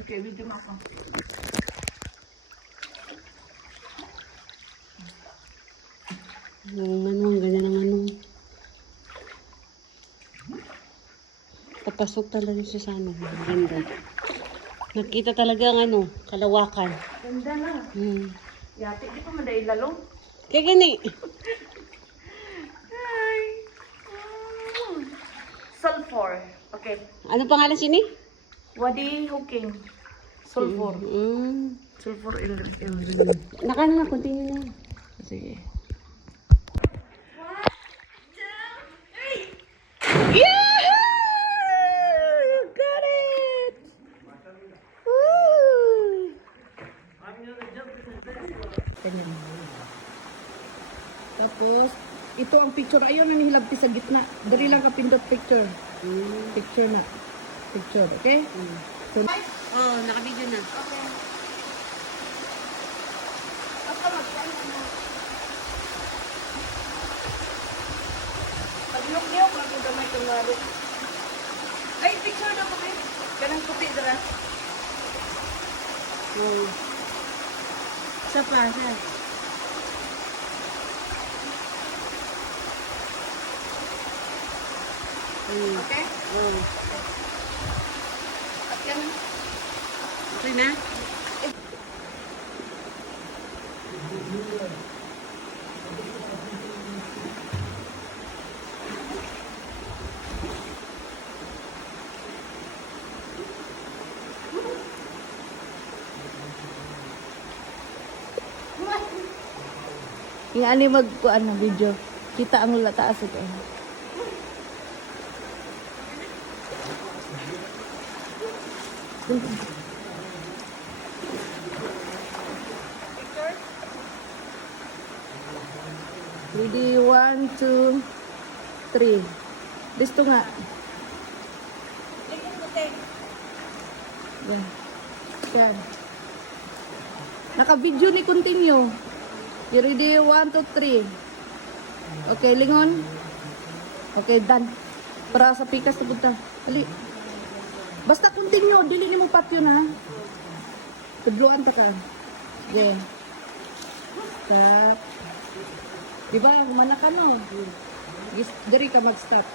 Okay, video mo ako. Ang ganyan ang ano. Papasok talaga siya sa ano. Ganda. Nakita talaga ang ano, kalawakan. Ganda na. Yati, di pa madai lalong. Kaya gani. Hi. Sulfur. Okay. Ano pangalan sini? Wadi hooking. Sulfur. Sulfur in. Nakano na, continue na. Sige. Ganyan. Tapos, ito ang picture. Ayun, nanihilabti sa gitna. Dali lang ka pindot picture. Picture na. Picture, okay? So, Oh, naka-video na. okay. Basta magkain na. Pag-look-look, mag-gamay kang wari. Ay, picture na kami. Ganang puti, dara. Oh. Isa pa, isa. Okay? Oh. At yan. Okay na? Yung ani magkuan ng video. Kita ang taas ito. Ready, 1, 2, 3. Listo nga. Yan. Yan. Naka-video ni continue. You ready? 1, 2, 3. Okay, lingon. Okay, done. Para sa pikas na punta. Dali. Basta continue. Dili ni mo patyo na. Tudluan pa ka. Okay. Stop. Diba? Humana ka no? Dari ka mag-stop.